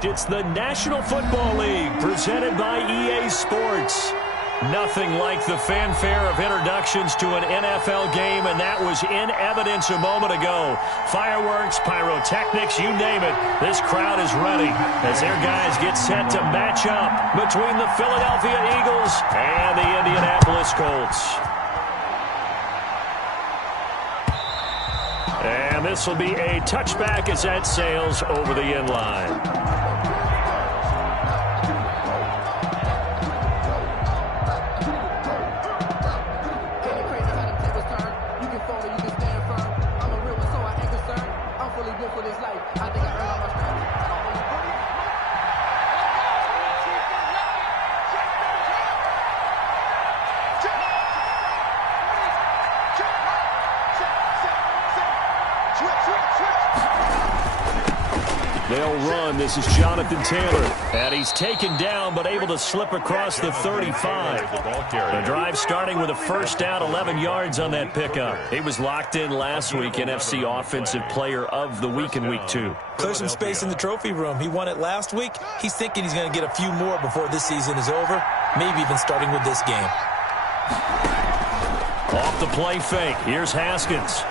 fact, it's the National Football League presented by EA Sports. Nothing like the fanfare of introductions to an NFL game, and that was in evidence a moment ago. Fireworks, pyrotechnics, you name it. This crowd is ready as their guys get set to match up between the Philadelphia Eagles and the Indianapolis Colts. And this will be a touchback as that sails over the end line. They'll run. This is Jonathan Taylor. And he's taken down but able to slip across the 35. The drive starting with a first down, 11 yards on that pickup. He was locked in last week, NFC Offensive Player of the Week in Week 2. Clear some space in the trophy room. He won it last week. He's thinking he's going to get a few more before this season is over, maybe even starting with this game. Off the play fake. Here's Haskins.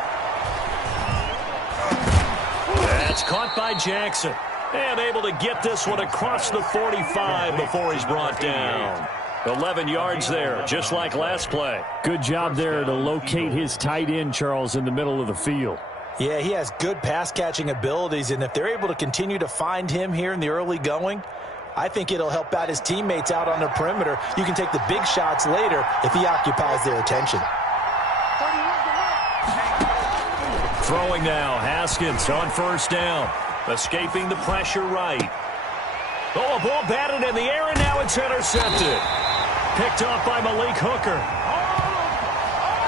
That's caught by Jackson. And able to get this one across the 45 before he's brought down. 11 yards there, just like last play. Good job there to locate his tight end, Charles, in the middle of the field. Yeah, he has good pass-catching abilities, and if they're able to continue to find him here in the early going, I think it'll help out his teammates out on the perimeter. You can take the big shots later if he occupies their attention. Throwing now, Haskins on first down. Escaping the pressure right. Oh, a ball batted in the air, and now it's intercepted. Picked off by Malik Hooker.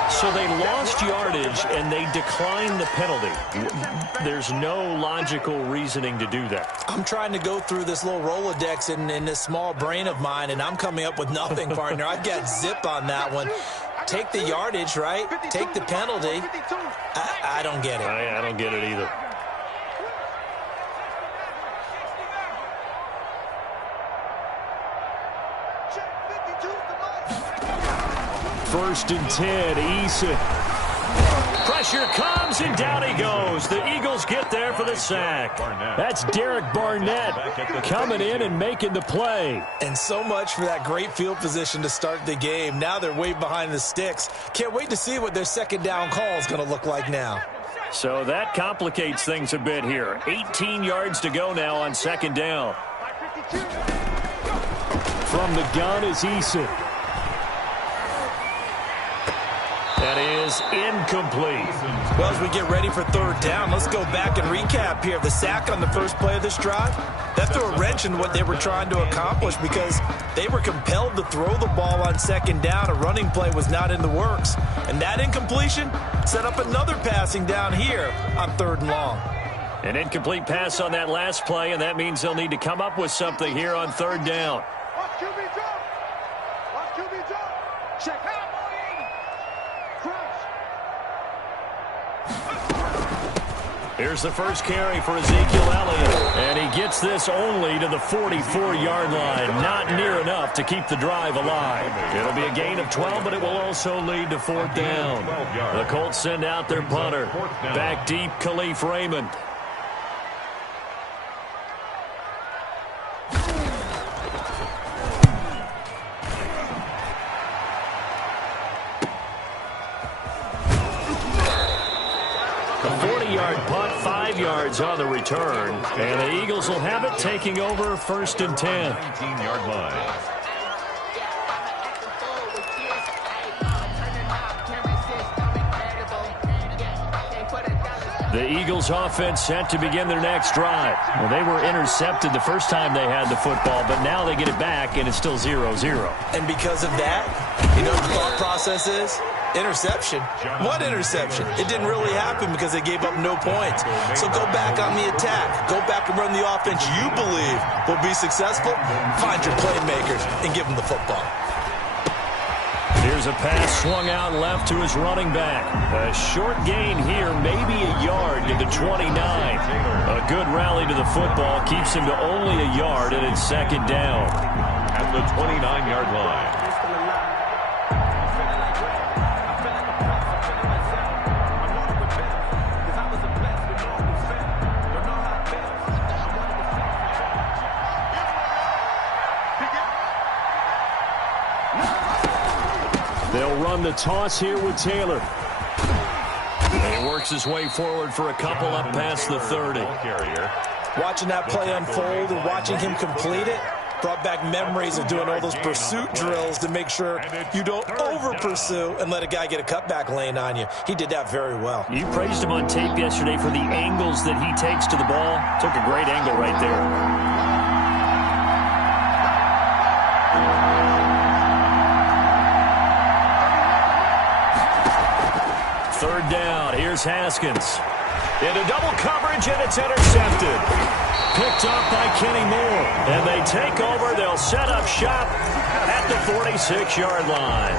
So they lost yardage, and they declined the penalty. There's no logical reasoning to do that. I'm trying to go through this little Rolodex in this small brain of mine, and I'm coming up with nothing, partner. I've got zip on that one. Take the yardage, right? Take the penalty. I don't get it. I don't get it either. First and 10, Eason. Pressure comes, and down he goes. The Eagles get there for the sack. That's Derek Barnett coming in and making the play. And so much for that great field position to start the game. Now they're way behind the sticks. Can't wait to see what their second down call is going to look like now. So that complicates things a bit here. 18 yards to go now on second down. From the gun is Eason. That is incomplete. Well, as we get ready for third down, let's go back and recap here. The sack on the first play of this drive, that threw a wrench in what they were trying to accomplish because they were compelled to throw the ball on second down. A running play was not in the works. And that incompletion set up another passing down here on third and long. An incomplete pass on that last play, and that means they'll need to come up with something here on third down. Here's the first carry for Ezekiel Elliott. And he gets this only to the 44-yard line. Not near enough to keep the drive alive. It'll be a gain of 12, but it will also lead to fourth down. The Colts send out their punter. Back deep, Khalif Raymond. Punt, 5 yards on the return. And the Eagles will have it, taking over first and 10. 19-yard line. The Eagles offense set to begin their next drive. Well, they were intercepted the first time they had the football, but now they get it back, and it's still 0-0. And because of that, you know what the thought process is? Interception. What interception? It didn't really happen because they gave up no points. So go back on the attack. Go back and run the offense you believe will be successful. Find your playmakers and give them the football. Here's Here's a pass swung out left to his running back. A short gain here, maybe a yard to the 29. A good rally to the football keeps him to only a yard, and it's second down. At the 29-yard line. They'll run the toss here with Taylor. He works his way forward for a couple up past the 30. Watching that play unfold and watching him complete it brought back memories of doing all those pursuit drills to make sure you don't over-pursue and let a guy get a cutback lane on you. He did that very well. You praised him on tape yesterday for the angles that he takes to the ball. Took a great angle right there. Third down, here's Haskins. Into double coverage, and it's intercepted. Picked up by Kenny Moore. And they take over. They'll set up shop at the 46-yard line.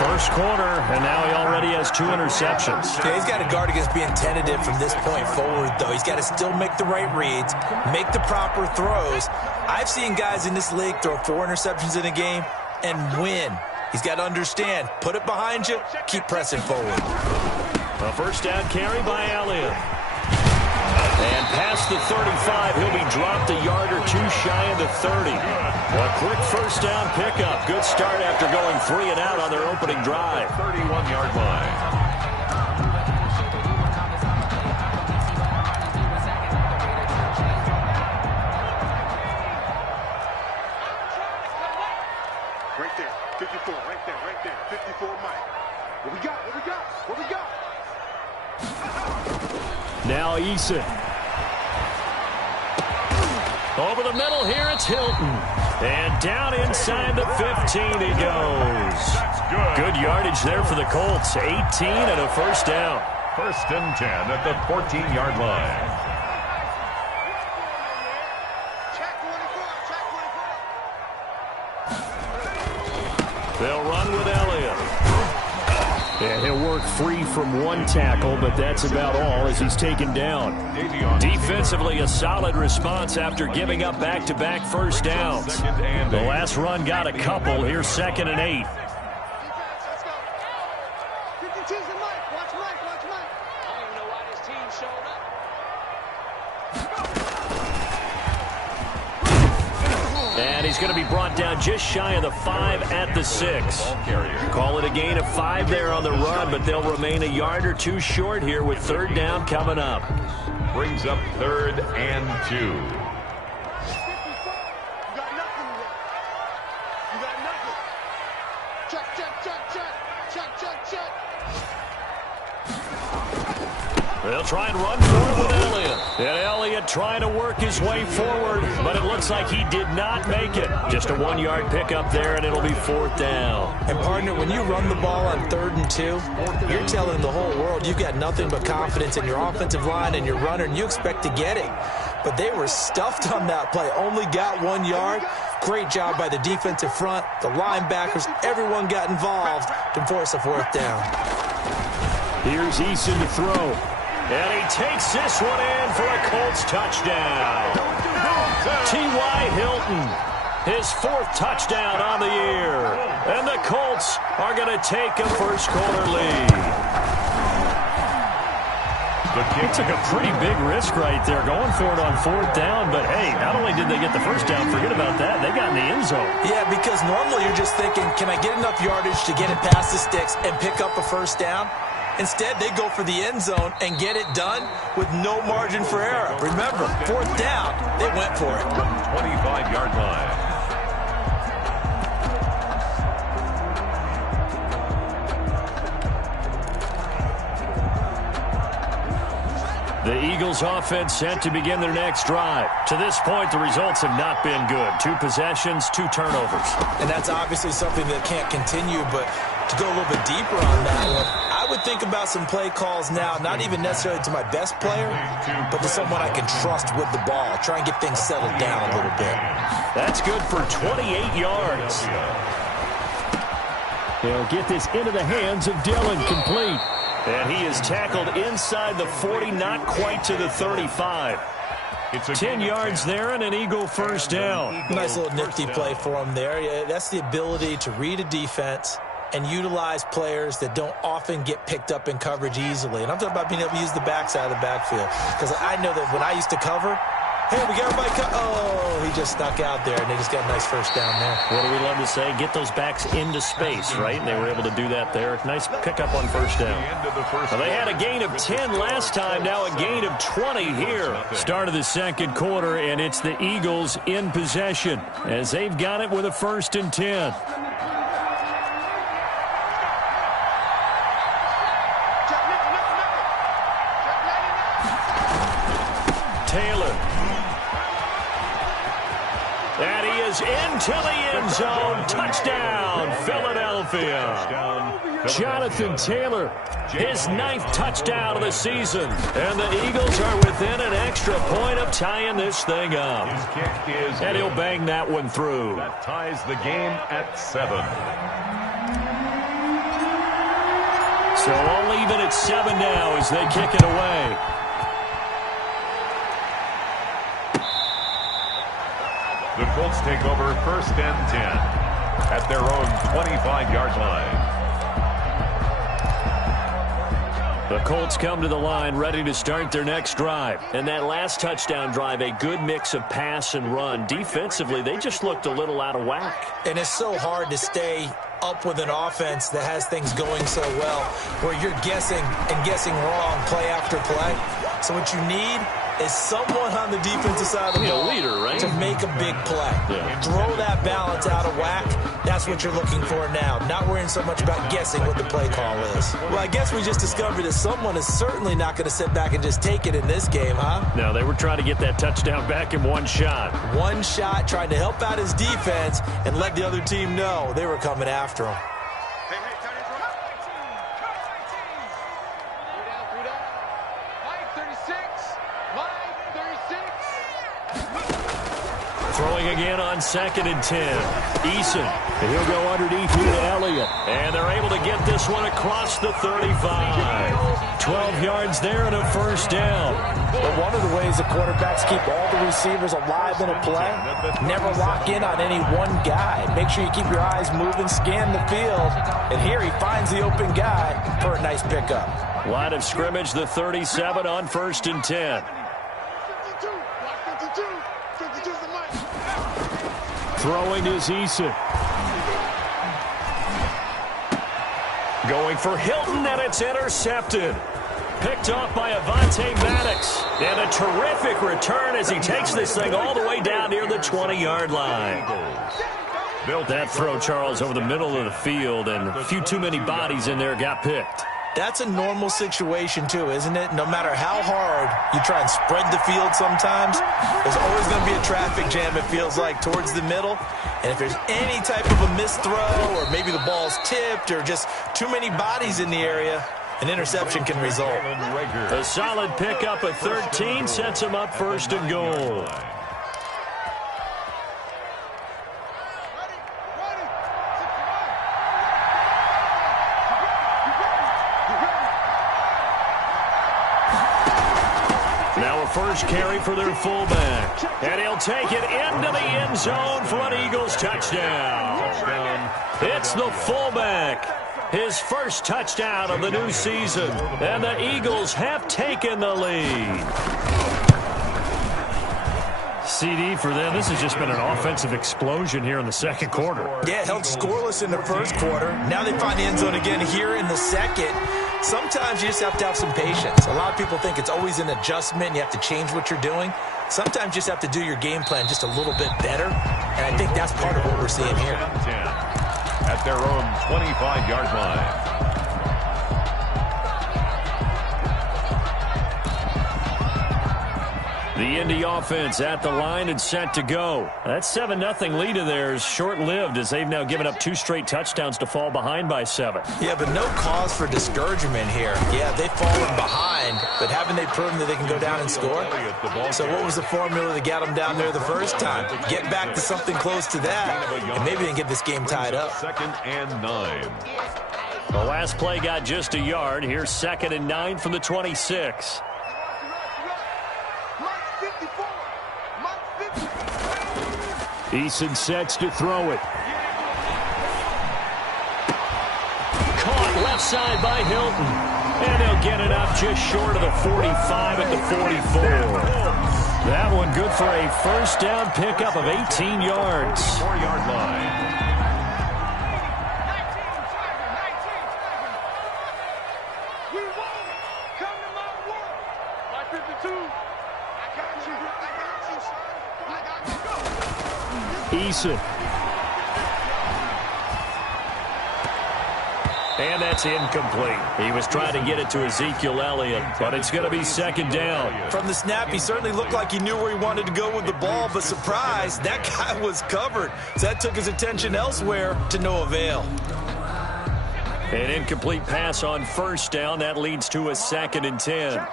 First quarter, and now he already has 2 interceptions. Yeah, he's got to guard against being tentative from this point forward, though. He's got to still make the right reads, make the proper throws. I've seen guys in this league throw 4 interceptions in a game and win. He's got to understand, put it behind you, keep pressing forward. A first down carry by Elliott. And past the 35, he'll be dropped a yard or 2 shy of the 30. A quick first down pickup. Good start after going 3 and out on their opening drive. 31-yard line. Right there, 54, right there, 54, Mike. What we got, what we got, what we got? Now Eason. Over the middle here, it's Hilton. And down inside the 15 he goes. Good yardage there for the Colts. 18 and a first down. First and 10 at the 14-yard line. They'll run with Elliott. And he'll work free from 1 tackle, but that's about all as he's taken down. Defensively, a solid response after giving up back-to-back first downs. The last run got a couple. Here's 2nd and 8. And he's going to be brought down just shy of the 5 at the 6. Call it a gain of 5 there on the run, but they'll remain a yard or 2 short here with 3rd down coming up. Brings up 3rd and 2. You got nothing. You got nothing. Check, check, check, check. Check, check, check. They'll try and run for it with Elliott. And Elliott trying to work his way forward, but it looks like he did not make it. Just a 1-yard pickup there, and it'll be 4th down. And, partner, when you run the ball on 3rd and 2, you're telling the whole world you've got nothing but confidence in your offensive line and your runner, and you expect to get it. But they were stuffed on that play, only got 1 yard. Great job by the defensive front, the linebackers, everyone got involved to force a 4th down. Here's Eason to throw. And he takes this one in for a Colts touchdown. T.Y. Hilton, his 4th touchdown on the year. And the Colts are going to take a first quarter lead. He took a pretty big risk right there going for it on 4th down. But, hey, not only did they get the first down, forget about that, they got in the end zone. Yeah, because normally you're just thinking, can I get enough yardage to get it past the sticks and pick up a first down? Instead, they go for the end zone and get it done with no margin for error. Remember, 4th down, they went for it. 25-yard line. The Eagles offense set to begin their next drive. To this point, the results have not been good. 2 possessions, 2 turnovers. And that's obviously something that can't continue, but to go a little bit deeper on that one, I would think about some play calls now, not even necessarily to my best player, but to someone I can trust with the ball. Try and get things settled down a little bit. That's good for 28 yards. He'll get this into the hands of Dillon, complete. And he is tackled inside the 40, not quite to the 35. 10 yards there and an Eagle first down. Nice little nifty play for him there. Yeah, that's the ability to read a defense and utilize players that don't often get picked up in coverage easily. And I'm talking about being able to use the backside of the backfield. Because I know that when I used to cover, hey, we got everybody oh, he just snuck out there, and they just got a nice first down there. What do we love to say? Get those backs into space, right? And they were able to do that there. Nice pickup on first down. Well, they had a gain of 10 last time, now a gain of 20 here. Start of the second quarter, and it's the Eagles in possession as they've got it with a 1st and 10. Taylor. And he is into the end zone. Touchdown, Philadelphia. Jonathan Taylor, his 9th touchdown of the season. And the Eagles are within an extra point of tying this thing up. And he'll bang that one through. That ties the game at 7. So all even at 7 now as they kick it away. The Colts take over 1st and 10 at their own 25-yard line. The Colts come to the line ready to start their next drive. And that last touchdown drive, a good mix of pass and run. Defensively, they just looked a little out of whack. And it's so hard to stay up with an offense that has things going so well, where you're guessing and guessing wrong play after play. So what you need is someone on the defensive side of the ball leader, right? to make a big play. Yeah. Throw that balance out of whack. That's what you're looking for now. Not worrying so much about guessing what the play call is. Well, I guess we just discovered that someone is certainly not going to sit back and just take it in this game, huh? No, they were trying to get that touchdown back in one shot. One shot, trying to help out his defense and let the other team know they were coming after him. Throwing again on 2nd and 10. Eason. And he'll go underneath here to Elliott. And they're able to get this one across the 35. 12 yards there and a first down. But one of the ways the quarterbacks keep all the receivers alive in a play, never lock in on any one guy. Make sure you keep your eyes moving, scan the field. And here he finds the open guy for a nice pickup. Line of scrimmage, the 37 on 1st and 10. Throwing is Eason. Going for Hilton, and it's intercepted. Picked off by Avonte Maddox. And a terrific return as he takes this thing all the way down near the 20-yard line. That throw, Charles, over the middle of the field, and a few too many bodies in there got picked. That's a normal situation, too, isn't it? No matter how hard you try and spread the field sometimes, there's always going to be a traffic jam, it feels like, towards the middle. And if there's any type of a missed throw, or maybe the ball's tipped, or just too many bodies in the area, an interception can result. A solid pickup of 13 sets him up 1st and goal. First carry for their fullback. And he'll take it into the end zone for an Eagles touchdown. It's the fullback. His first touchdown of the new season. And the Eagles have taken the lead. CD for them. This has just been an offensive explosion here in the second quarter. Yeah, held scoreless in the first quarter. Now they find the end zone again here in the second. Sometimes you just have to have some patience. A lot of people think it's always an adjustment and you have to change what you're doing. Sometimes you just have to do your game plan just a little bit better. And I think that's part of what we're seeing here. At their own 25-yard line. The Indy offense at the line and set to go. That 7-0 lead of theirs short-lived as they've now given up 2 straight touchdowns to fall behind by 7. Yeah, but no cause for discouragement here. Yeah, they've fallen behind, but haven't they proven that they can go down and score? So what was the formula that got them down there the first time? Get back to something close to that, and maybe they can get this game tied up. 2nd and 9. The last play got just a yard. Here's 2nd and 9 from the 26. Eason sets to throw it. Caught left side by Hilton. And they'll get it up just short of the 45 at the 44. That one good for a first down pickup of 18 yards. 4-yard line. Eason. And that's incomplete. He was trying to get it to Ezekiel Elliott, but it's going to be 2nd down. From the snap, he certainly looked like he knew where he wanted to go with the ball, but surprise, that guy was covered. So that took his attention elsewhere to no avail. An incomplete pass on first down. That leads to a 2nd and 10.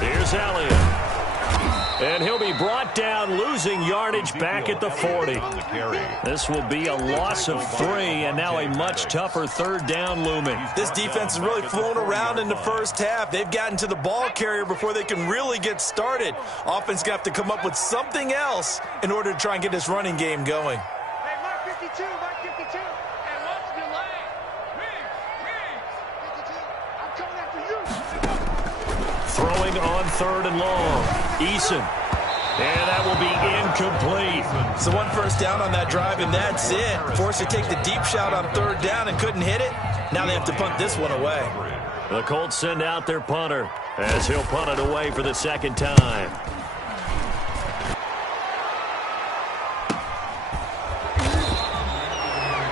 Here's Elliott. And he'll be brought down, losing yardage back at the 40. This will be a loss of 3, and now a much tougher 3rd down looming. This defense has really flown around in the first half. They've gotten to the ball carrier before they can really get started. Offense going to have to come up with something else in order to try and get this running game going. Hey, Mark 52, Mark 52. And what's the delay? Wings. 52. I'm coming after you. Throwing on 3rd and long. Eason. And that will be incomplete. So 1 first down on that drive, and that's it. Forced to take the deep shot on 3rd down and couldn't hit it. Now they have to punt this one away. The Colts send out their punter as he'll punt it away for the 2nd time.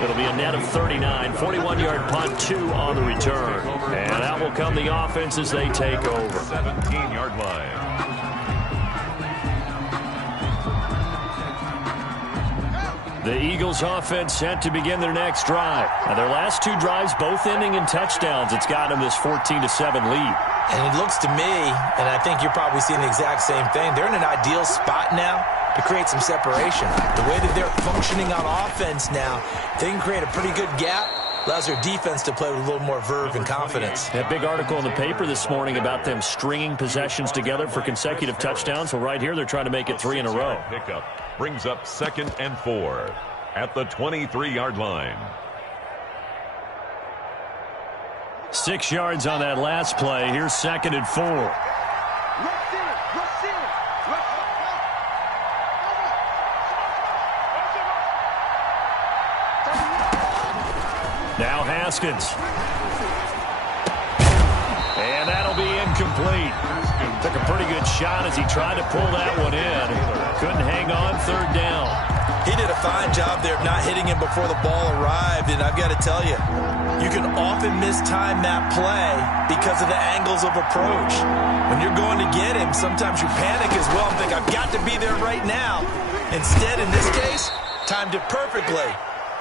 It'll be a net of 39, 41-yard punt, 2 on the return. And out will come the offense as they take over. 17-yard line. The Eagles offense set to begin their next drive. Now their last 2 drives both ending in touchdowns. It's got them this 14-7 lead. And it looks to me, and I think you're probably seeing the exact same thing, they're in an ideal spot now to create some separation. The way that they're functioning on offense now, they can create a pretty good gap. Allows their defense to play with a little more verve and confidence. That big article in the paper this morning about them stringing possessions together for consecutive touchdowns. Well, right here, they're trying to make it 3 in a row. Pickup brings up 2nd and 4 at the 23-yard line. 6 yards on that last play. Here's 2nd and 4. Now Haskins. And that'll be incomplete. Took a pretty good shot as he tried to pull that one in. Couldn't hang on 3rd down. He did a fine job there of not hitting him before the ball arrived, and I've got to tell you, you can often mistime that play because of the angles of approach. When you're going to get him, sometimes you panic as well and think, I've got to be there right now. Instead, in this case, timed it perfectly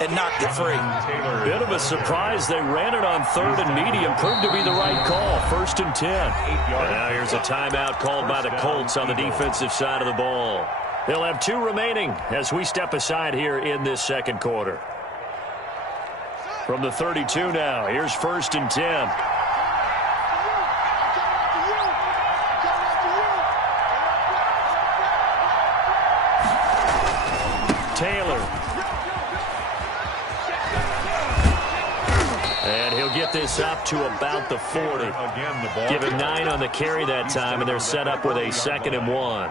and knocked it free. Bit of a surprise. They ran it on 3rd and medium. Proved to be the right call. 1st and 10. And now here's a timeout called by the Colts on the defensive side of the ball. They'll have 2 remaining as we step aside here in this 2nd quarter. From the 32 now, here's 1st and 10. Taylor. And he'll get this up to about the 40. Give him 9 on the carry that time, and they're set up with a 2nd and 1.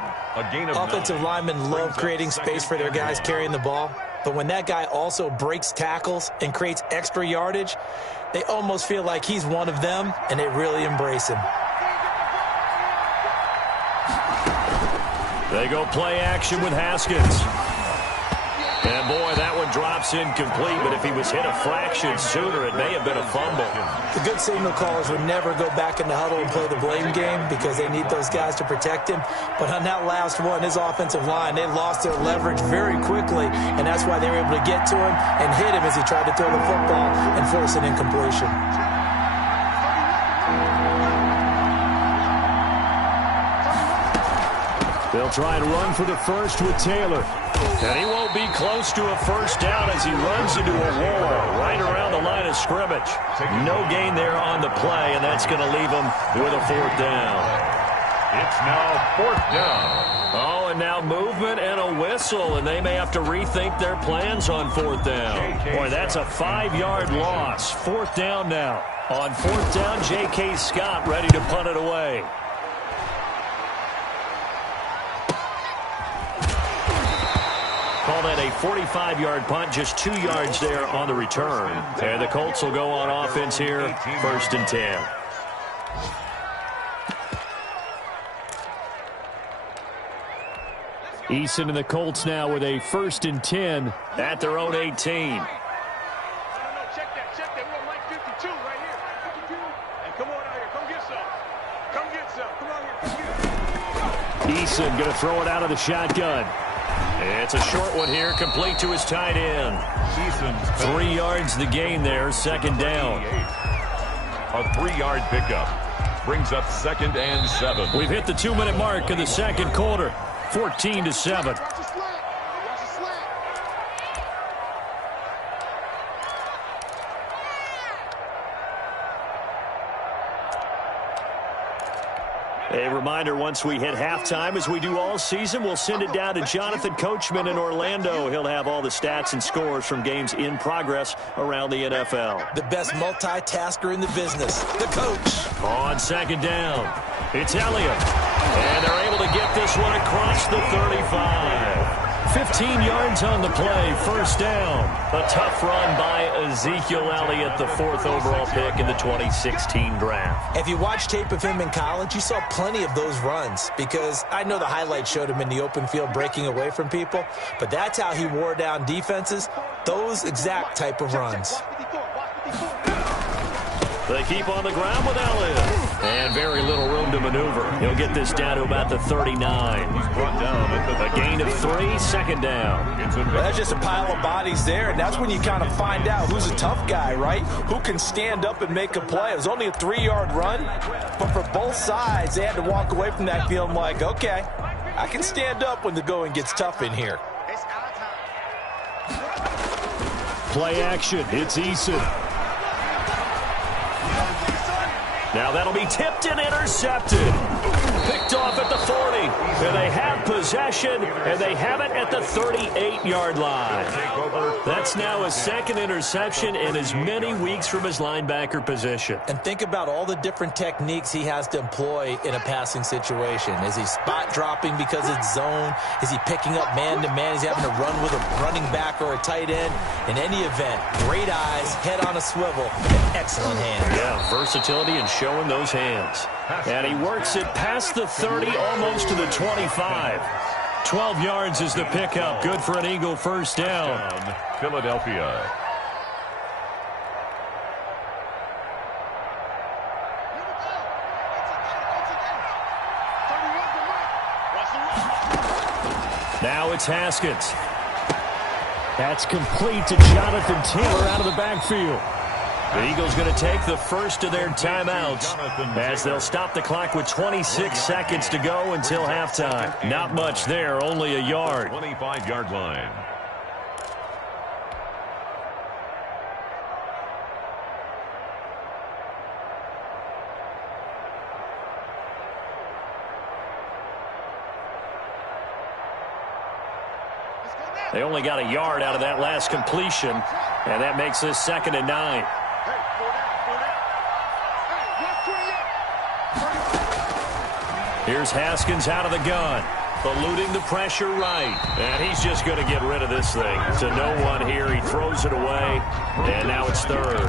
Offensive linemen love creating space for their guys carrying the ball. But when that guy also breaks tackles and creates extra yardage, they almost feel like he's one of them, and they really embrace him. They go play action with Haskins. And, boy, that one drops incomplete, but if he was hit a fraction sooner, it may have been a fumble. The good signal callers would never go back in the huddle and play the blame game because they need those guys to protect him. But on that last one, his offensive line, they lost their leverage very quickly, and that's why they were able to get to him and hit him as he tried to throw the football and force an incompletion. They'll try and run for the first with Taylor. And he won't be close to a first down as he runs into a wall right around the line of scrimmage. No gain there on the play, and that's going to leave him with a fourth down. It's now fourth down. Oh, and now movement and a whistle, and they may have to rethink their plans on fourth down. Boy, that's a 5-yard loss. Fourth down now. On fourth down, J.K. Scott ready to punt it away. Call that a 45-yard punt, just 2 yards there on the return. And the Colts will go on offense here, first and 10. Eason and the Colts now with a first and 10 at their own 18. Check that. We want Mike 52 right here. 52. Hey, come on out here. Come get some. Come get some. Come on here. Come get some. Eason going to throw it out of the shotgun. It's a short one here, complete to his tight end. 3 yards the gain there, second down. A 3-yard pickup brings up second and 7. We've hit the 2-minute mark in the second quarter, 14-7. Watch the slant. Watch the slant. A reminder, once we hit halftime, as we do all season, we'll send it down to Jonathan Coachman in Orlando. He'll have all the stats and scores from games in progress around the NFL. The best multitasker in the business, the coach. On second down, it's Elliott. And they're able to get this one across the 35. 15 yards on the play, first down. A tough run by Ezekiel Elliott, the 4th overall pick in the 2016 draft. If you watch tape of him in college, you saw plenty of those runs because I know the highlights showed him in the open field breaking away from people, but that's how he wore down defenses, those exact type of runs. They keep on the ground with Elliott. And very little room to maneuver. He'll get this down to about the 39. He's brought down at the A gain of 3, second down. Well, that's just a pile of bodies there, and that's when you kind of find out who's a tough guy, right? Who can stand up and make a play. It was only a 3-yard run, but for both sides, they had to walk away from that feeling like, okay, I can stand up when the going gets tough in here. Play action. It's Eason. Now that'll be tipped and intercepted. Picked off at the 40. And they have possession, and they have it at the 38-yard line. That's now a second interception in as many weeks from his linebacker position. And think about all the different techniques he has to employ in a passing situation. Is he spot dropping because it's zone? Is he picking up man-to-man? Is he having to run with a running back or a tight end? In any event, great eyes, head on a swivel, and excellent hands. Yeah, versatility and showing those hands. And he works it past the 30, almost to the 25. 12 yards is the pickup. Good for an Eagle first down. Philadelphia. Now it's Haskins. That's complete to Jonathan Taylor out of the backfield. The Eagles going to take the first of their timeouts as they'll stop the clock with 26 seconds to go until halftime. Not much there, only a yard. 25-yard line. They only got a yard out of that last completion, and that makes this 2nd and 9. Here's Haskins out of the gun. eluding the pressure right. And he's just going to get rid of this thing. To no one here. He throws it away, and now it's third.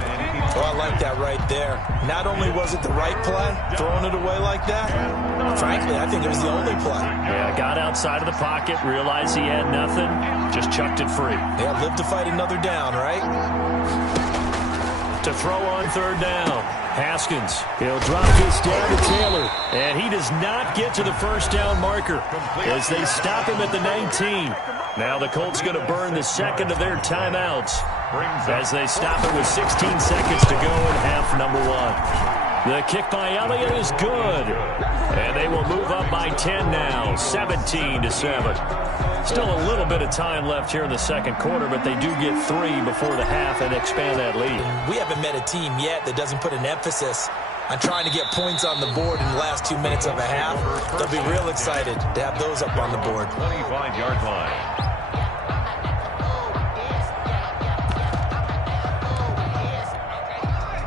Well, I like that right there. Not only was it the right play, throwing it away like that, frankly, I think it was the only play. Yeah, got outside of the pocket, realized he had nothing, just chucked it free. Yeah, live to fight another down, right? To throw on third down. Haskins, he'll drop this down to Taylor. And he does not get to the first down marker as they stop him at the 19. Now the Colts going to burn the second of their timeouts as they stop it with 16 seconds to go in half number one. The kick by Elliott is good. And they will move up by 10 now, 17-7. Still a little bit of time left here in the second quarter, but they do get 3 before the half and expand that lead. We haven't met a team yet that doesn't put an emphasis on trying to get points on the board in the last 2 minutes of a half. They'll be real excited to have those up on the board. 25-yard line.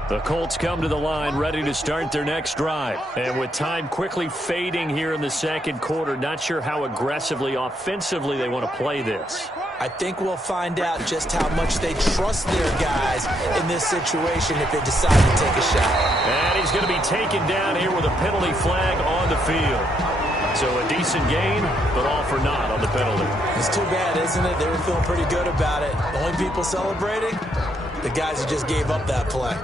The Colts come to the line ready to start their next drive. And with time quickly fading here in the second quarter, not sure how aggressively, offensively they want to play this. I think we'll find out just how much they trust their guys in this situation if they decide to take a shot. And he's going to be taken down here with a penalty flag on the field. So a decent gain, but all for naught on the penalty. It's too bad, isn't it? They were feeling pretty good about it. The only people celebrating, the guys who just gave up that play.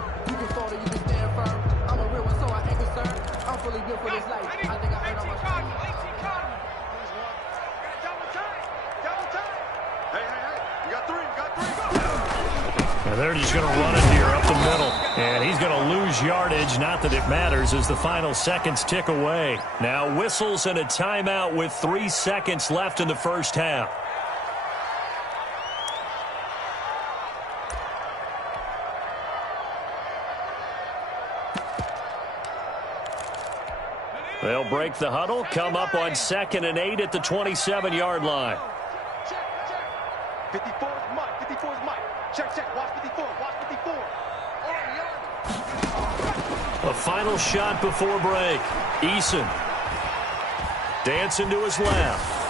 And they're just going to run it here up the middle. And he's going to lose yardage. Not that it matters as the final seconds tick away. Now whistles and a timeout with 3 seconds left in the first half. They'll break the huddle, come up on 2nd and 8 at the 27-yard line. 54 is Mike. 54 is Mike. Check. Watch 54. Watch 54. A final shot before break. Eason dancing to his left.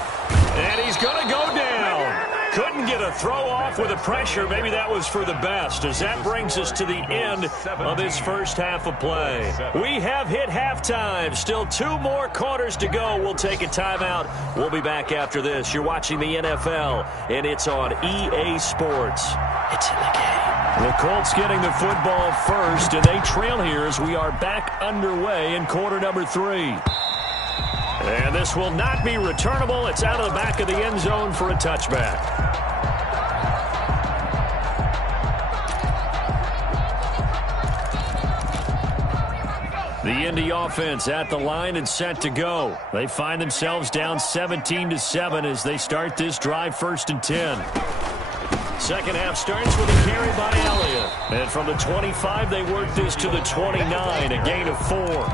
And he's going to go down. Couldn't get a throw off with the pressure. Maybe that was for the best, as that brings us to the end of this first half of play. We have hit halftime. Still 2 more quarters to go. We'll take a timeout. We'll be back after this. You're watching the NFL, and it's on EA Sports. It's in the game. The Colts getting the football first, and they trail here as we are back underway in quarter number 3. And this will not be returnable. It's out of the back of the end zone for a touchback. The Indy offense at the line and set to go. They find themselves down 17-7 as they start this drive 1st and 10. Second half starts with a carry by Elliott. And from the 25, they work this to the 29, a gain of 4.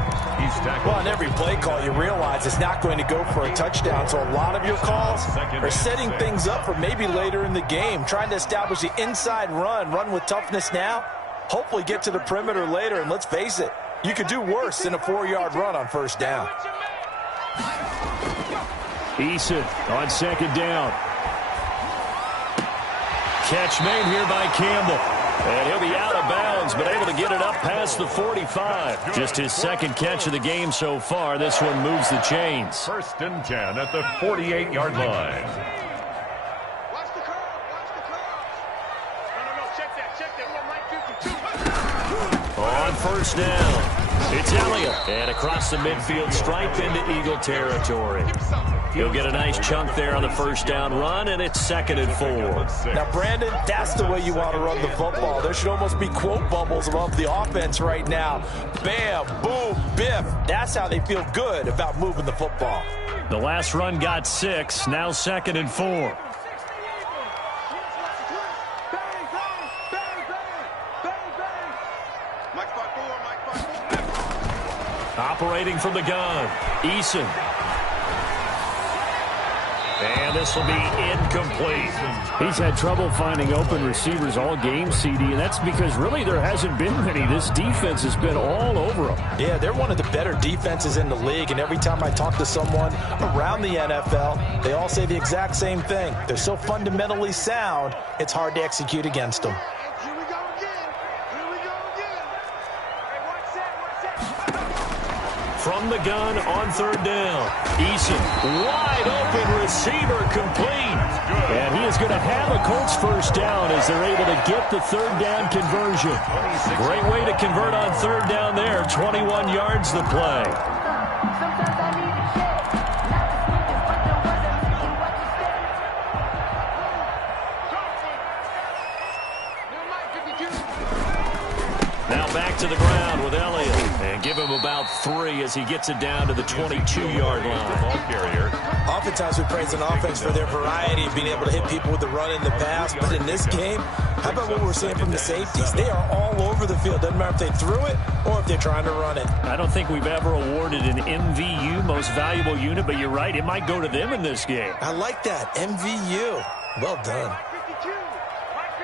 Well, on every play call, you realize it's not going to go for a touchdown. So a lot of your calls are setting things up for maybe later in the game, trying to establish the inside run with toughness now, hopefully get to the perimeter later. And let's face it, you could do worse than a 4-yard run on first down. Eason on 2nd down. Catch made here by Campbell. And he'll be out of bounds, but able to get it up past the 45. Just his 2nd catch of the game so far. This one moves the chains. 1st and 10 at the 48-yard line. Watch the curve. Watch the curve. No. Check that. We want Mike 52. On 1st down, it's Elliott. And across the midfield stripe into Eagle territory. He'll get a nice chunk there on the first down run, and it's 2nd and 4. Now, Brandon, that's the way you want to run the football. There should almost be quote bubbles above the offense right now. Bam, boom, biff. That's how they feel good about moving the football. The last run got 6, now 2nd and 4. Operating from the gun, Eason. And this will be incomplete. He's had trouble finding open receivers all game, CD, and that's because really there hasn't been many. This defense has been all over them. Yeah, they're one of the better defenses in the league, and every time I talk to someone around the NFL, they all say the exact same thing. They're so fundamentally sound, it's hard to execute against them. Here we go again. Here we go again. Hey, watch that. From the gun on third down. Eason, wide open receiver, complete. And he is going to have a Colts first down as they're able to get the third down conversion. Great way to convert on third down there. 21 yards the play. Now back to the ground with Elliott. And give him about 3 as he gets it down to the 22-yard line. Ball carrier. Oftentimes we praise an offense for their variety of being able to hit people with the run and the pass. But in this game, how about what we're seeing from the safeties? They are all over the field. Doesn't matter if they threw it or if they're trying to run it. I don't think we've ever awarded an MVU, most valuable unit, but you're right. It might go to them in this game. I like that. MVU. Well done. 52. Mike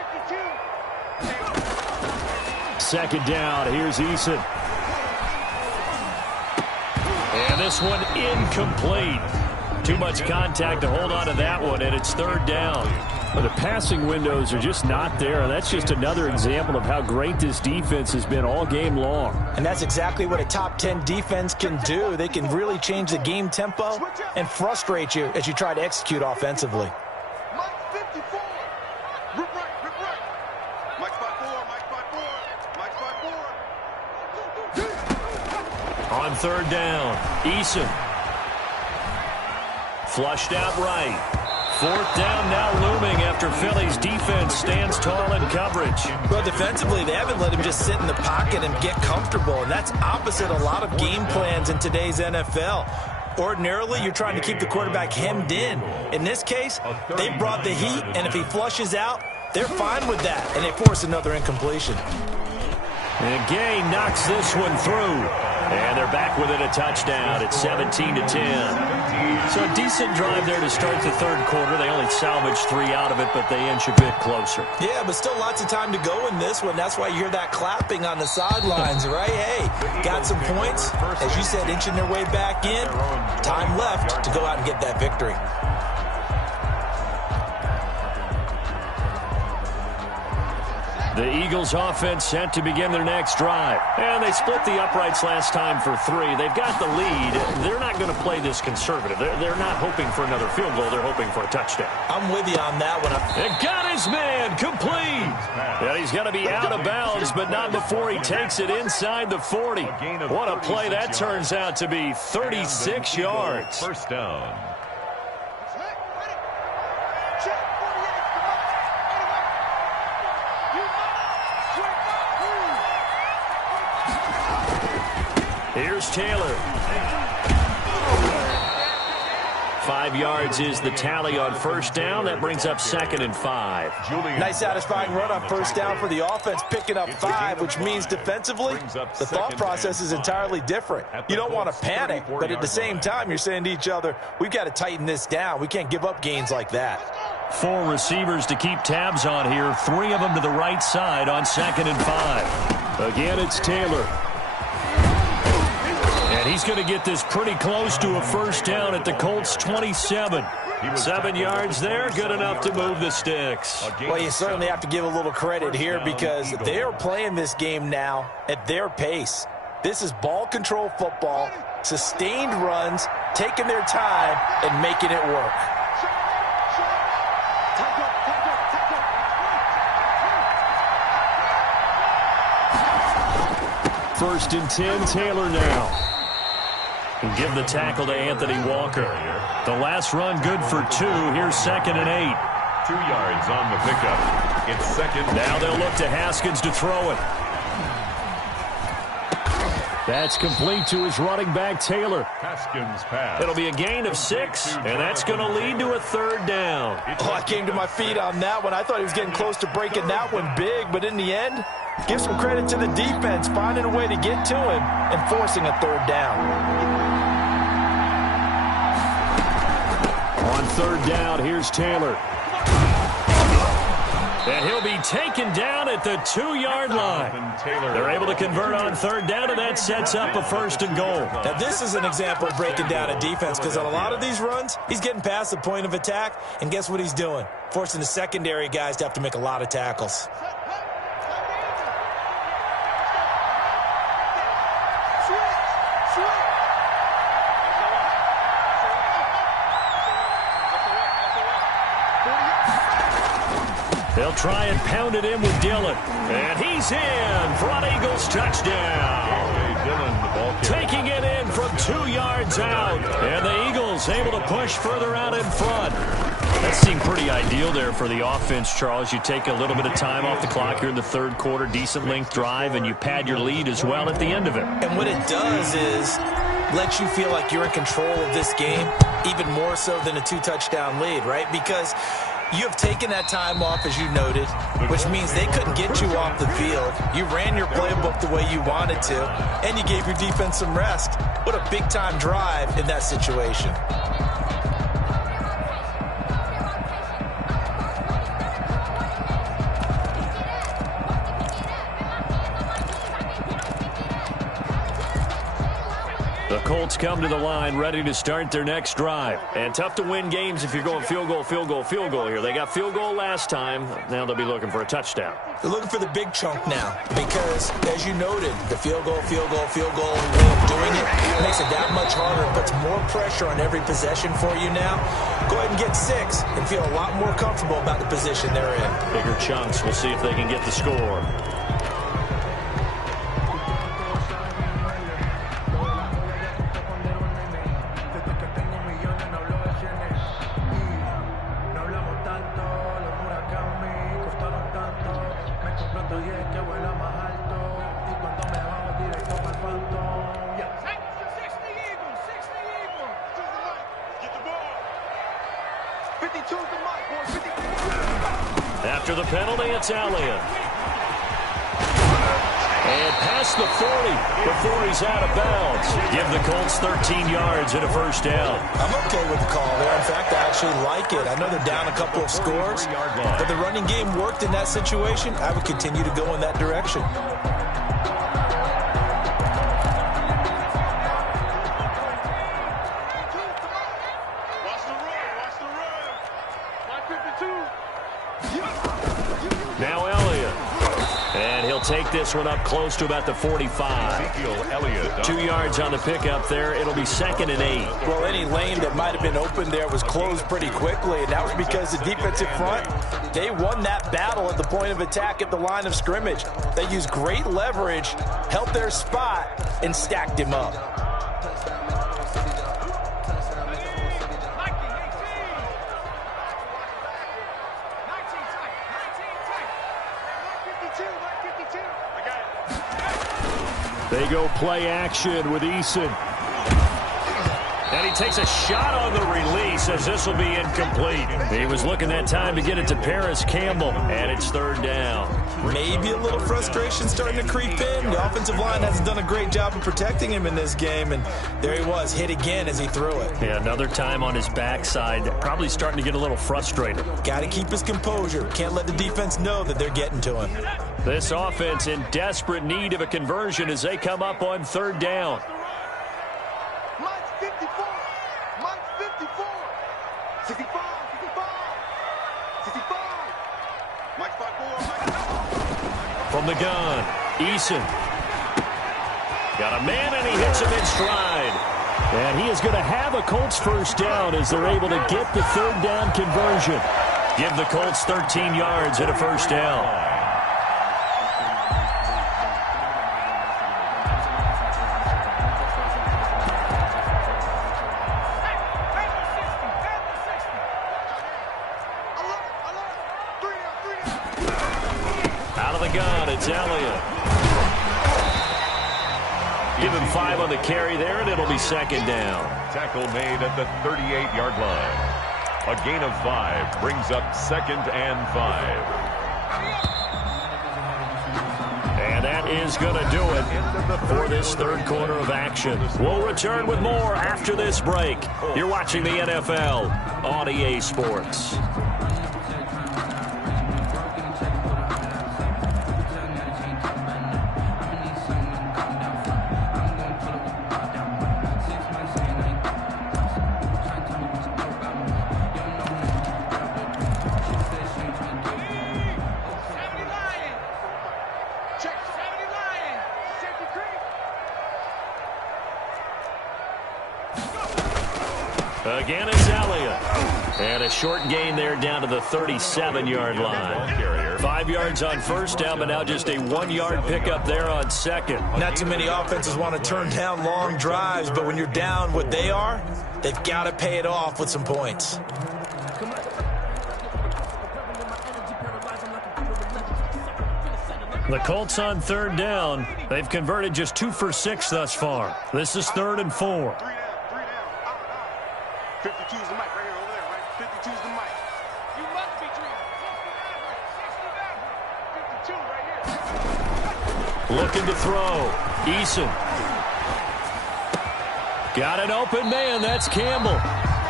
52. Second down. Here's Eason. And this one incomplete. Too much contact to hold on to that one, and it's third down. But the passing windows are just not there, and that's just another example of how great this defense has been all game long. And that's exactly what a top 10 defense can do. They can really change the game tempo and frustrate you as you try to execute offensively. Mike 54. Rip right. Mike spot 4. Mike spot 4. Mike spot 4. On third down, Eason. Flushed out right. Fourth down now looming after Philly's defense stands tall in coverage. Well, defensively, they haven't let him just sit in the pocket and get comfortable, and that's opposite a lot of game plans in today's NFL. Ordinarily, you're trying to keep the quarterback hemmed in. In this case, they brought the heat, and if he flushes out, they're fine with that, and they force another incompletion. And Gay knocks this one through. And they're back within a touchdown. It's 17-10. So a decent drive there to start the third quarter. They only salvaged 3 out of it, but they inch a bit closer. Yeah, but still lots of time to go in this one. That's why you hear that clapping on the sidelines, right? Hey, got some points. As you said, inching their way back in. Time left to go out and get that victory. The Eagles offense set to begin their next drive. And they split the uprights last time for 3. They've got the lead. They're not going to play this conservative. They're not hoping for another field goal. They're hoping for a touchdown. I'm with you on that one. And got his man complete. And he's going to be out of bounds, but not before he takes it inside the 40. What a play that turns out to be. 36 yards. First down. Here's Taylor. 5 yards is the tally on first down. That brings up 2nd and 5. Nice satisfying run on first down for the offense, picking up 5, which means defensively, the thought process is entirely different. You don't want to panic, but at the same time, you're saying to each other, we've got to tighten this down. We can't give up gains like that. 4 receivers to keep tabs on here. 3 of them to the right side on 2nd and 5. Again, it's Taylor. And he's going to get this pretty close to a first down at the Colts 27. 7 yards there, good enough to move the sticks. Well, you certainly have to give a little credit here because they are playing this game now at their pace. This is ball control football, sustained runs, taking their time and making it work. First and 10, Taylor now. And give the tackle to Anthony Walker. The last run good for 2. Here's 2nd and 8. 2 yards on the pickup. It's second. Now they'll look to Haskins to throw it. That's complete to his running back, Taylor. Haskins pass. It'll be a gain of 6, and that's going to lead to a third down. Oh, I came to my feet on that one. I thought he was getting close to breaking that one big, but in the end, give some credit to the defense, finding a way to get to him and forcing a third down. On third down, here's Taylor. And he'll be taken down at the 2-yard line. They're able to convert on third down, and that sets up a 1st and goal. Now, this is an example of breaking down a defense, because on a lot of these runs, he's getting past the point of attack, and guess what he's doing? Forcing the secondary guys to have to make a lot of tackles. They'll try and pound it in with Dillon. And he's in for an Eagles touchdown. Taking it in from 2 yards out. And the Eagles able to push further out in front. That seemed pretty ideal there for the offense, Charles. You take a little bit of time off the clock here in the third quarter, decent length drive, and you pad your lead as well at the end of it. And what it does is let you feel like you're in control of this game, even more so than a 2-touchdown lead, right? Because you have taken that time off, as you noted, which means they couldn't get you off the field. You ran your playbook the way you wanted to, and you gave your defense some rest. What a big-time drive in that situation. The Colts come to the line ready to start their next drive. And tough to win games if you're going field goal, field goal, field goal here. They got field goal last time. Now they'll be looking for a touchdown. They're looking for the big chunk now because, as you noted, the field goal way of doing it makes it that much harder and puts more pressure on every possession for you now. Go ahead and get 6 and feel a lot more comfortable about the position they're in. Bigger chunks. We'll see if they can get the score. After the penalty, it's Elliott. And past the 40 before he's out of bounds. Give the Colts 13 yards and a 1st down. I'm okay with the call there. In fact, I actually like it. I know they're down a couple of scores, but the running game worked in that situation. I would continue to go in that direction. Now Elliott. And he'll take this one up close to about the 45. 2 yards on the pickup there. It'll be 2nd and 8. Well, any lane that might have been open there was closed pretty quickly, and that was because the defensive front, they won that battle at the point of attack at the line of scrimmage. They used great leverage, held their spot, and stacked him up. They go play action with Eason. And he takes a shot on the release as this will be incomplete. He was looking that time to get it to Paris Campbell, and it's 3rd down. Maybe a little frustration starting to creep in. The offensive line hasn't done a great job of protecting him in this game, and there he was, hit again as he threw it. Yeah, another time on his backside, probably starting to get a little frustrated. Got to keep his composure. Can't let the defense know that they're getting to him. This offense in desperate need of a conversion as they come up on 3rd down. Mike's 54. Mike's 54. 65. 65. Mike's 5-4. From the gun, Eason. Got a man, and he hits him in stride. And he is going to have a Colts 1st down as they're able to get the 3rd down conversion. Give the Colts 13 yards and a 1st down. Out of the gun, it's Elliott. Give him 5 on the carry there, and it'll be 2nd down. Tackle made at the 38-yard line. A gain of 5 brings up 2nd and 5. And that is going to do it for this third quarter of action. We'll return with more after this break. You're watching the NFL on EA Sports. Again, it's Elliott. And a short gain there down to the 37-yard line. 5 yards on first down, but now just a 1-yard pickup there on second. Not too many offenses want to turn down long drives, but when you're down what they are, they've got to pay it off with some points. The Colts on third down. They've converted just 2 for 6 thus far. This is 3rd and 4. 52 is the mic right here over there, right? 52 is the mic. You must be dreaming. 52 right here. Looking to throw. Eason. Got an open man. That's Campbell.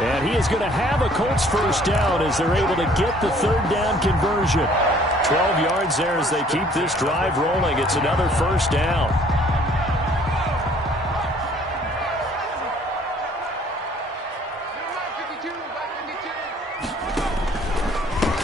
And he is going to have a Colts first down as they're able to get the third down conversion. 12 yards there as they keep this drive rolling. It's another first down.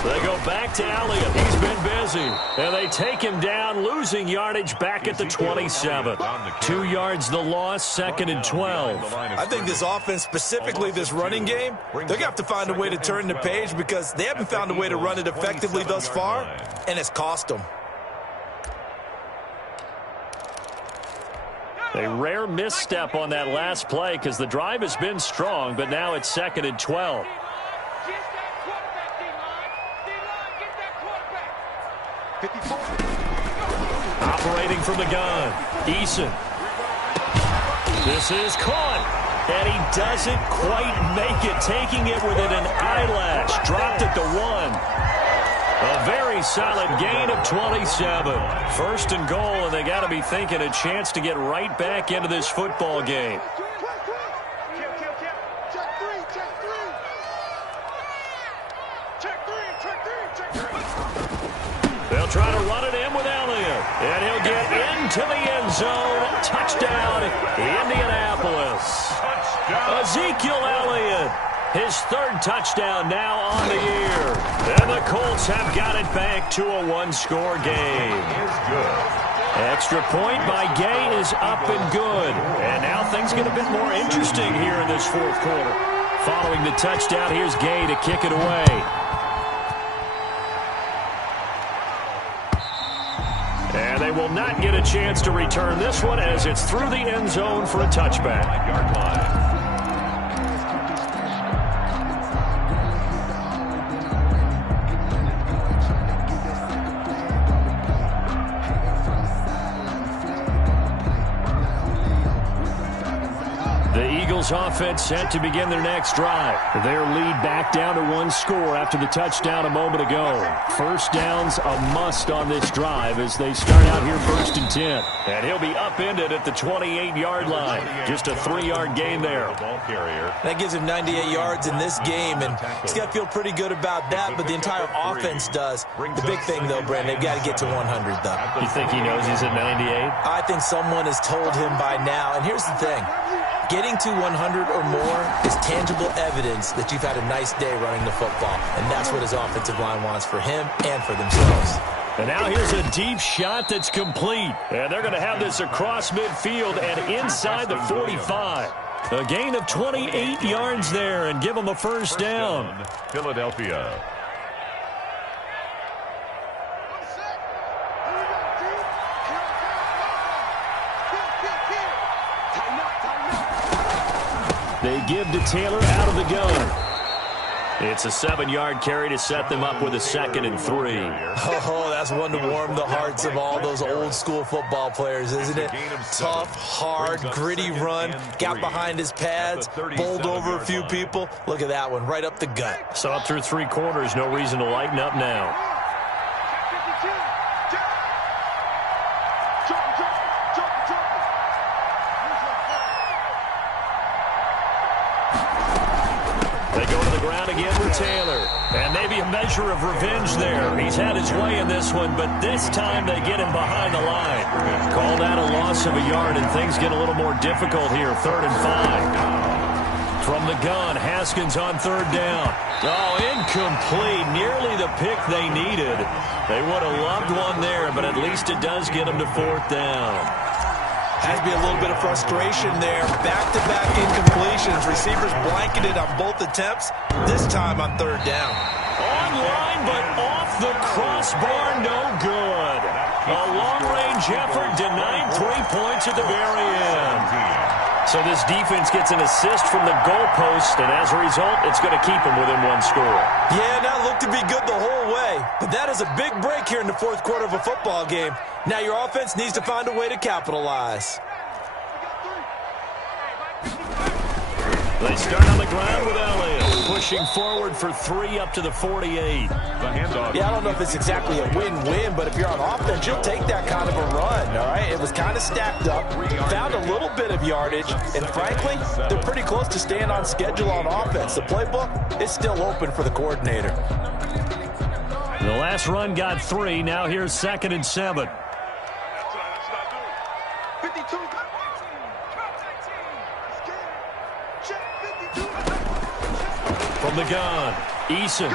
They go back to Elliott. He's been busy. And they take him down, losing yardage back at the 27. 2 yards the loss, 2nd and 12. I think this offense, specifically this running game, they're going to have to find a way to turn the page because they haven't found a way to run it effectively thus far, and it's cost them. A rare misstep on that last play because the drive has been strong, but now it's 2nd and 12. Operating from the gun, Eason. This is caught, and he doesn't quite make it, taking it within an eyelash. Dropped at the 1. A very solid gain of 27. 1st and goal, and they got to be thinking a chance to get right back into this football game. They'll try to run it in with Elliott. And he'll get into the end zone. Touchdown, Indianapolis. Ezekiel Elliott, his 3rd touchdown now on the year. And the Colts have got it back to a 1-score game. Extra point by Gay is up and good. And now things get a bit more interesting here in this 4th quarter. Following the touchdown, here's Gay to kick it away. And they will not get a chance to return this one as it's through the end zone for a touchback. Yard line. Offense set to begin their next drive. Their lead back down to 1 score after the touchdown a moment ago. First down's a must on this drive as they start out here 1st and 10. And he'll be upended at the 28-yard line. Just a 3-yard gain there. That gives him 98 yards in this game, and he's got to feel pretty good about that, but the entire offense does. The big thing, though, Brandon, they've got to get to 100, though. You think he knows he's at 98? I think someone has told him by now, and here's the thing. Getting to 100 or more is tangible evidence that you've had a nice day running the football, and that's what his offensive line wants for him and for themselves. And now here's a deep shot that's complete, and they're going to have this across midfield and inside the 45. A gain of 28 yards there and give them a first down. Philadelphia. They give to Taylor out of the gun. It's a 7-yard carry to set them up with a 2nd and 3. Oh, that's one to warm the hearts of all those old-school football players, isn't it? Tough, hard, gritty run, got behind his pads, bowled over a few people. Look at that one, right up the gut. So up through 3 quarters, no reason to lighten up now. Taylor. And maybe a measure of revenge there. He's had his way in this one, but this time they get him behind the line. Called out a loss of a yard, and things get a little more difficult here. 3rd and 5. From the gun, Haskins on 3rd down. Oh, incomplete. Nearly the pick they needed. They would have loved one there, but at least it does get them to 4th down. Had to be a little bit of frustration there. Back-to-back incompletions. Receivers blanketed on both attempts, this time on 3rd down. Online, but off the crossbar, no good. A long-range effort denied 3 points at the very end. So this defense gets an assist from the goalpost, and as a result, it's going to keep them within 1 score. Yeah, that looked to be good the whole way. But that is a big break here in the 4th quarter of a football game. Now your offense needs to find a way to capitalize. They start on the ground with Elliott, pushing forward for 3 up to the 48. Yeah, I don't know if it's exactly a win-win, but if you're on offense, you'll take that kind of a run, all right? It was kind of stacked up, found a little bit of yardage, and frankly, they're pretty close to staying on schedule on offense. The playbook is still open for the coordinator. The last run got 3. Now here's 2nd and 7. From the gun, Eason.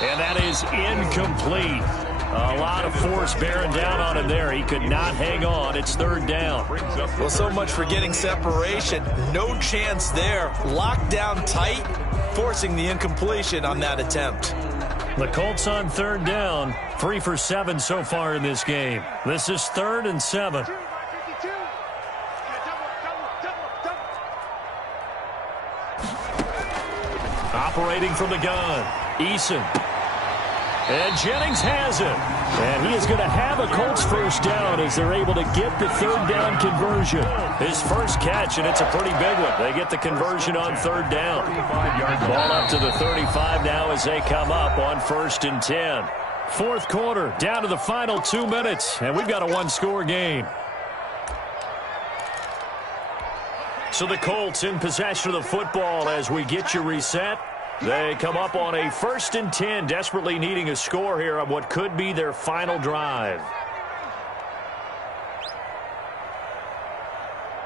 And that is incomplete. A lot of force bearing down on him there. He could not hang on. It's 3rd down. Well, so much for getting separation. No chance there. Locked down tight, forcing the incompletion on that attempt. The Colts on 3rd down. 3 for 7 so far in this game. This is 3rd and 7. Operating from the gun, Eason. And Jennings has it. And he is going to have a Colts 1st down as they're able to get the 3rd down conversion. His first catch, and it's a pretty big one. They get the conversion on 3rd down. Ball up to the 35 now as they come up on 1st and 10. 4th quarter, down to the final 2 minutes, and we've got a 1-score game. So the Colts in possession of the football as we get you reset. They come up on a 1st and 10, desperately needing a score here on what could be their final drive.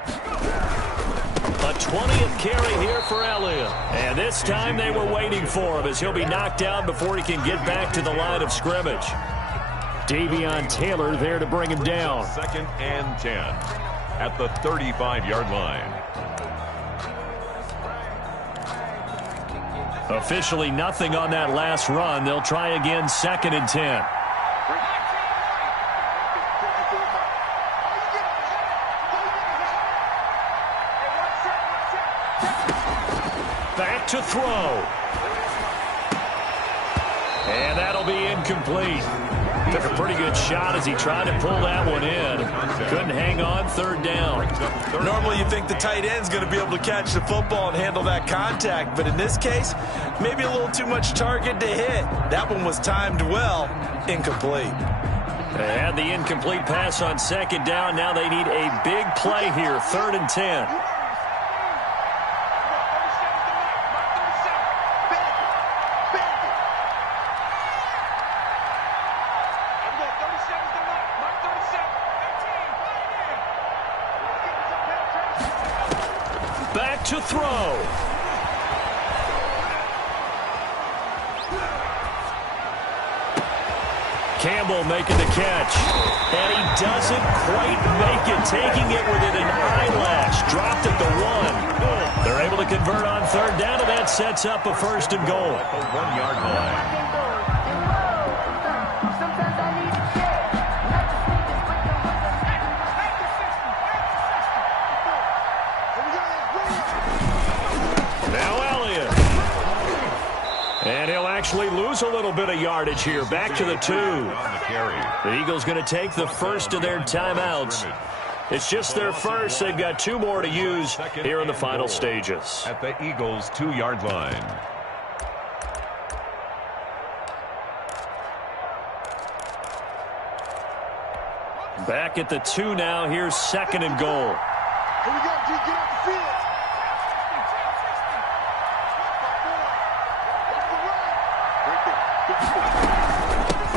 A 20th carry here for Elliott. And this time they were waiting for him as he'll be knocked down before he can get back to the line of scrimmage. Davion Taylor there to bring him down. 2nd and 10 at the 35-yard line. Officially nothing on that last run. They'll try again 2nd and 10. Back to throw. And that'll be incomplete. Took a pretty good shot as he tried to pull that one in. Couldn't hang on. 3rd down. Normally you think the tight end's going to be able to catch the football and handle that contact, but in this case, maybe a little too much target to hit. That one was timed well. Incomplete. They had the incomplete pass on 2nd down. Now they need a big play here. 3rd and 10. Back to throw. Campbell making the catch. And he doesn't quite make it, taking it within an eyelash. Dropped at the 1. They're able to convert on 3rd down, and that sets up a 1st and goal. At the 1-yard line. And he'll actually lose a little bit of yardage here. Back to the 2. The Eagles going to take the first of their timeouts. It's just their first. They've got 2 more to use here in the final stages. At the Eagles' 2-yard line. Back at the 2 now. Here's 2nd and goal. Here we go, G. Get off the field.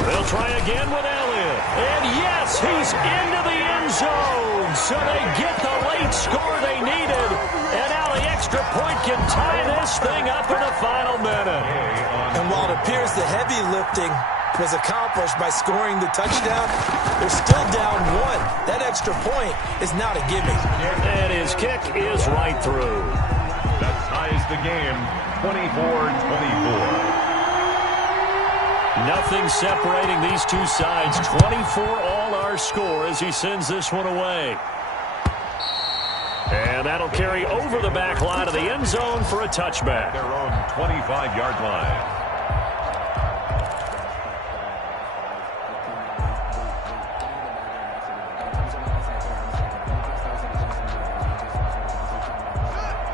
They'll try again with Elliott. And yes, he's into the end zone. So they get the late score they needed. And now the extra point can tie this thing up in the final minute. And while it appears the heavy lifting was accomplished by scoring the touchdown, they're still down one. That extra point is not a gimme. And his kick is right through. That ties the game, 24-24. Nothing separating these two sides. 24 all our score as he sends this one away. And that'll carry over the back line of the end zone for a touchback. Their own 25-yard line.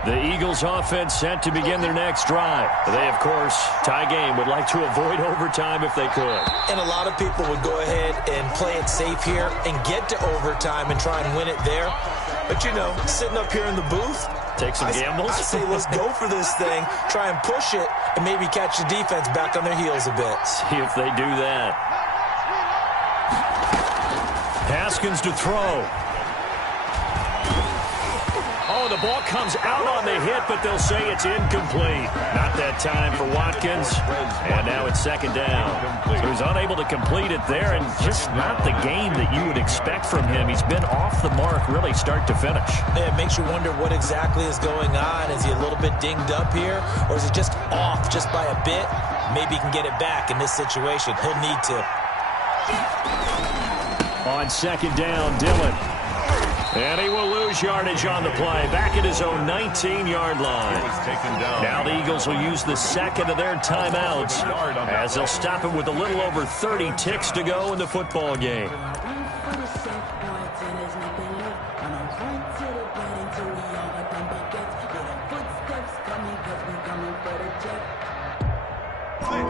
The Eagles offense set to begin their next drive. They, of course, tie game, would like to avoid overtime if they could. And a lot of people would go ahead and play it safe here and get to overtime and try and win it there. But, you know, sitting up here in the booth, take some gambles. I say let's go for this thing, try and push it, and maybe catch the defense back on their heels a bit. See if they do that. Haskins to throw. Oh, the ball comes out on the hit, but they'll say it's incomplete. Not that time for Watkins. And now it's second down. So he was unable to complete it there, and just not the game that you would expect from him. He's been off the mark really start to finish. Yeah, it makes you wonder what exactly is going on. Is he a little bit dinged up here, or is it just off just by a bit? Maybe he can get it back in this situation. He'll need to. On second down, Dillon. And he will lose yardage on the play. Back at his own 19-yard line. Now the Eagles will use the second of their timeouts as they'll stop him with a little over 30 ticks to go in the football game.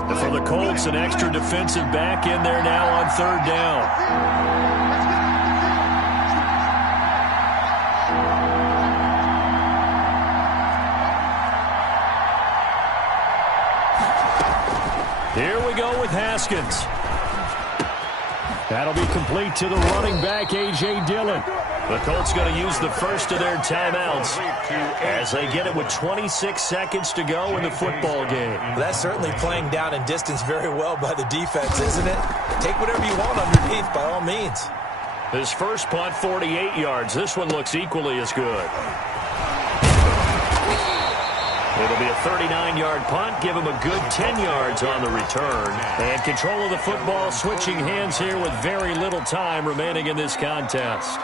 For the Colts, an extra defensive back in there now on third down. Here we go with Haskins. That'll be complete to the running back, A.J. Dillon. The Colts going to use the first of their timeouts as they get it with 26 seconds to go in the football game. That's certainly playing down and distance very well by the defense, isn't it? Take whatever you want underneath by all means. His first punt, 48 yards. This one looks equally as good. It'll be a 39-yard punt. Give him a good 10 yards on the return. And control of the football switching hands here with very little time remaining in this contest.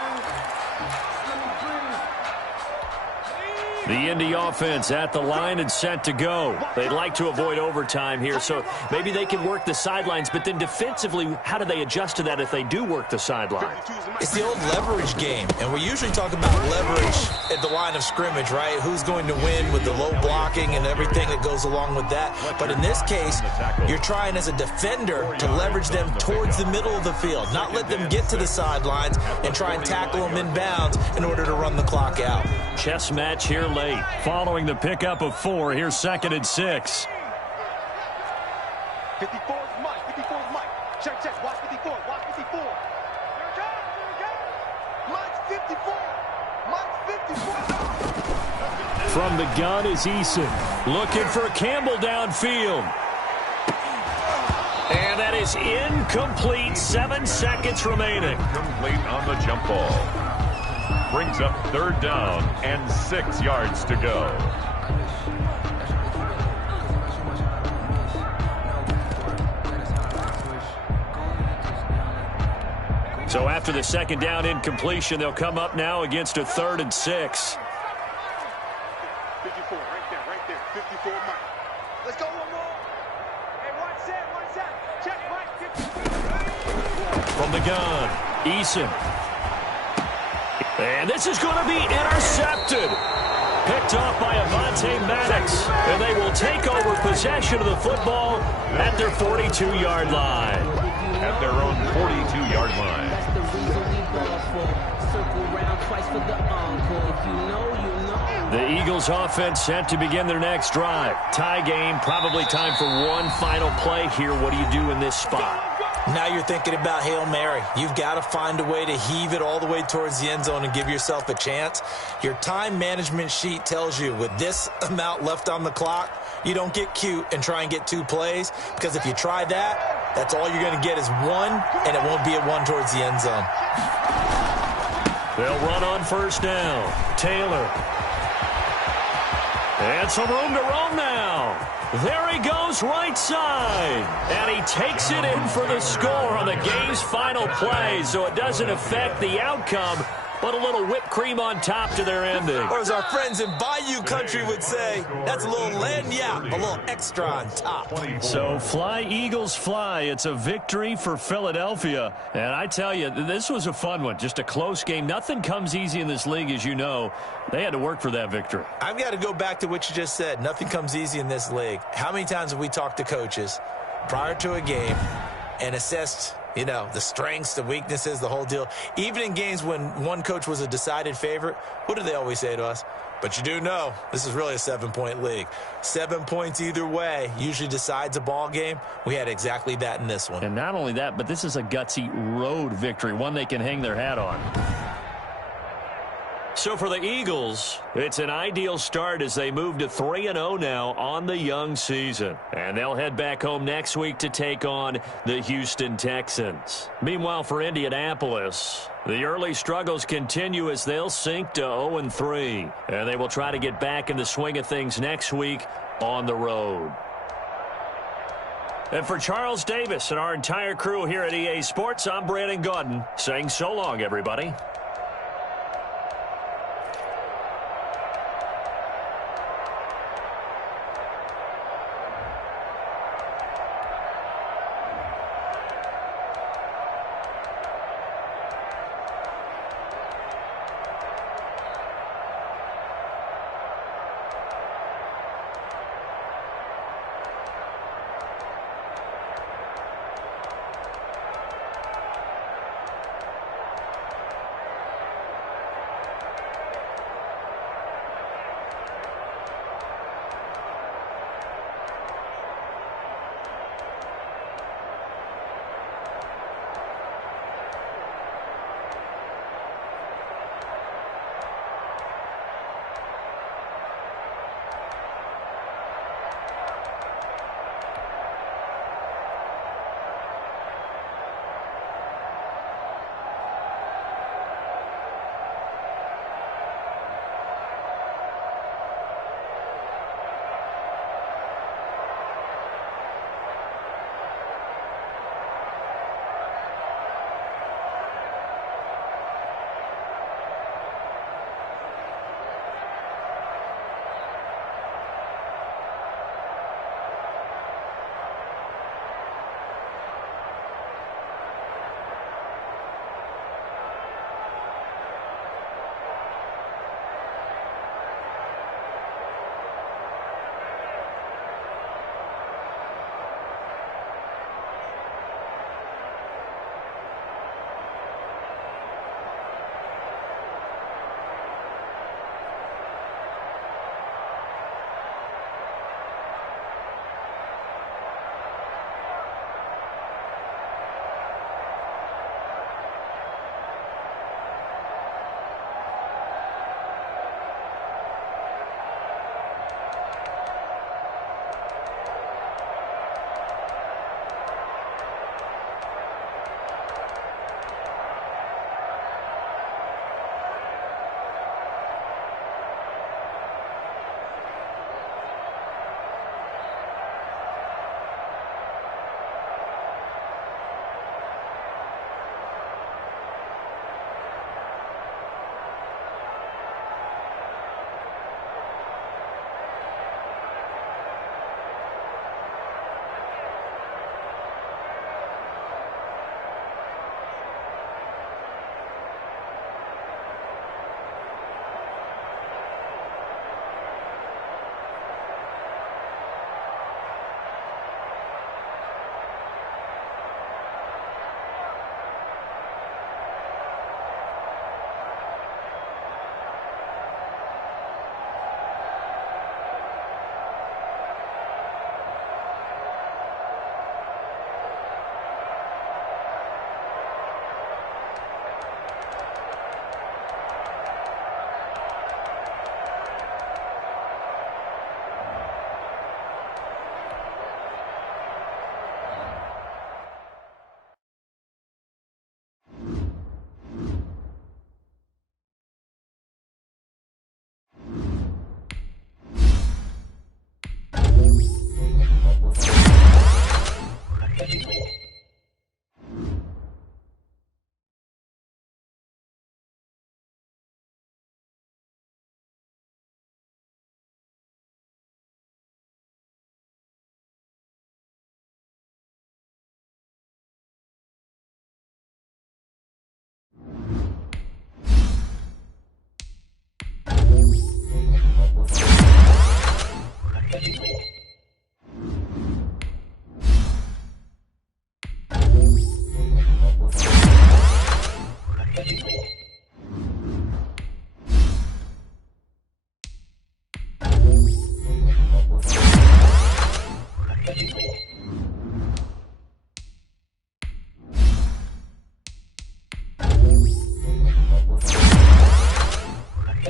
The Indy offense at the line and set to go. They'd like to avoid overtime here, so maybe they can work the sidelines, but then defensively, how do they adjust to that if they do work the sideline? It's the old leverage game, and we usually talk about leverage at the line of scrimmage, right? Who's going to win with the low blocking and everything that goes along with that. But in this case, you're trying as a defender to leverage them towards the middle of the field, not let them get to the sidelines and try and tackle them in bounds in order to run the clock out. Chess match here late. Following the pickup of 4, here's second and 6. 54 is Mike. 54 is Mike. Check. Watch 54. Watch 54. Here it comes. Mike's 54. Mike's 54. From the gun is Eason. Looking for Campbell downfield. And that is incomplete. 7 seconds remaining. Complete on the jump ball. Brings up third down and 6 yards to go. So after the second down incompletion, they'll come up now against a 3rd and 6. 54, right there. 54, Mike. Let's go one more. Hey, one set. Check, Mike. 54. From the gun, Eason. And this is going to be intercepted. Picked off by Avonte Maddox. And they will take over possession of the football at their 42-yard line. At their own 42-yard line. That's the reason we ball for. Circle round twice for the encore. If you know, you know. The Eagles offense set to begin their next drive. Tie game, probably time for one final play here. What do you do in this spot? Now you're thinking about Hail Mary. You've got to find a way to heave it all the way towards the end zone and give yourself a chance. Your time management sheet tells you with this amount left on the clock, you don't get cute and try and get 2 plays, because if you try that, that's all you're going to get is 1, and it won't be a 1 towards the end zone. They'll run on first down. Taylor. And some room to roam now. There he goes right side. And he takes it in for the score on the game's final play. So it doesn't affect the outcome, but a little whipped cream on top to their ending. Or as our friends in Bayou Country would say, that's a little lagniappe, a little extra on top. So fly, Eagles, fly. It's a victory for Philadelphia. And I tell you, this was a fun one. Just a close game. Nothing comes easy in this league, as you know. They had to work for that victory. I've got to go back to what you just said. Nothing comes easy in this league. How many times have we talked to coaches prior to a game and assessed, you know, the strengths, the weaknesses, the whole deal? Even in games when one coach was a decided favorite, what do they always say to us? But you do know this is really a 7-point league. 7 points either way usually decides a ball game. We had exactly that in this one. And not only that, but this is a gutsy road victory, one they can hang their hat on. So for the Eagles, it's an ideal start as they move to 3-0 now on the young season. And they'll head back home next week to take on the Houston Texans. Meanwhile, for Indianapolis, the early struggles continue as they'll sink to 0-3. And they will try to get back in the swing of things next week on the road. And for Charles Davis and our entire crew here at EA Sports, I'm Brandon Gaudin saying so long, everybody.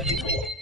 Bye.